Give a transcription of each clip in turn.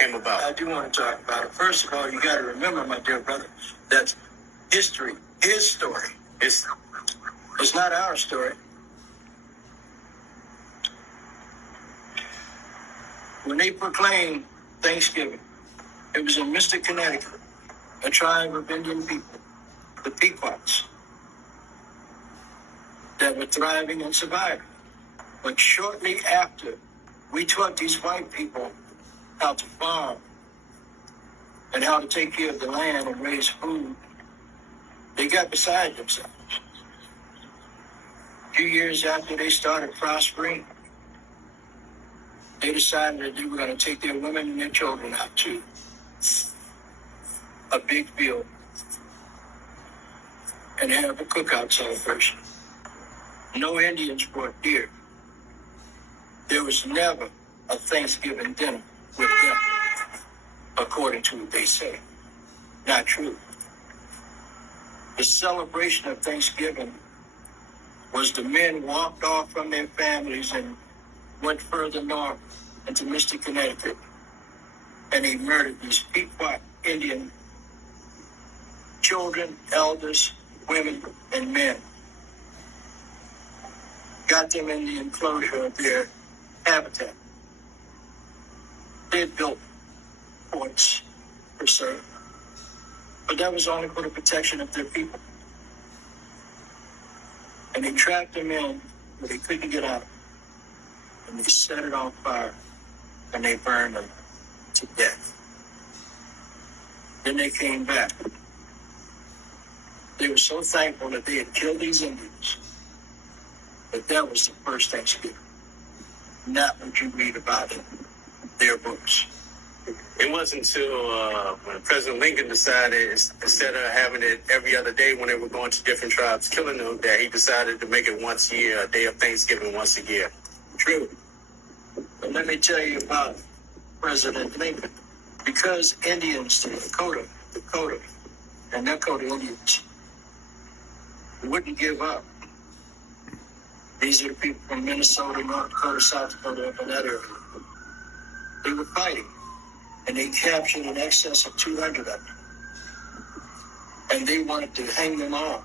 came about? I do want to talk about it. First of all, you got to remember, my dear brother, that history, his story, it's not our story. When they proclaimed Thanksgiving, it was in Mystic, Connecticut, a tribe of Indian people, the Pequots, that were thriving and surviving. But shortly after, we taught these white people how to farm and how to take care of the land and raise food. They got beside themselves. A few years after they started prospering, they decided that they were going to take their women and their children out to a big field and have a cookout celebration. No Indians brought deer. There was never a Thanksgiving dinner with them, according to what they say. Not true. The celebration of Thanksgiving was the men walked off from their families and went further north into Mystic, Connecticut, and they murdered these Pequot Indian children, elders, women, and men. Got them in the enclosure of their habitat. They had built forts, per se, but that was only for the protection of their people. And they trapped them in where they couldn't get out. And they set it on fire, and they burned them to death. Then they came back. They were so thankful that they had killed these Indians, but that was the first Thanksgiving, not what you read about in their books. It wasn't until when President Lincoln decided, instead of having it every other day when they were going to different tribes, killing them, that he decided to make it once a year, a day of Thanksgiving once a year. True. But let me tell you about President Lincoln. Because Indians, the Dakota, and Dakota Indians wouldn't give up. These are the people from Minnesota, North Dakota, South Dakota, up in that area. They were fighting, and they captured in excess of 200 of them. And they wanted to hang them all.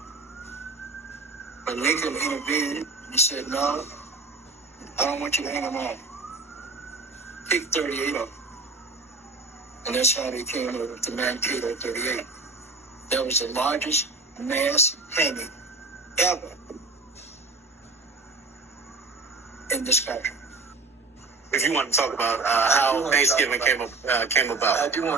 But Lincoln intervened, and he said, no, I don't want you to hang them all. Pick 38 of them. And that's how they came up with the Mankato 38. That was the largest mass hanging ever in this country. If you want to talk about how Thanksgiving came about. I do want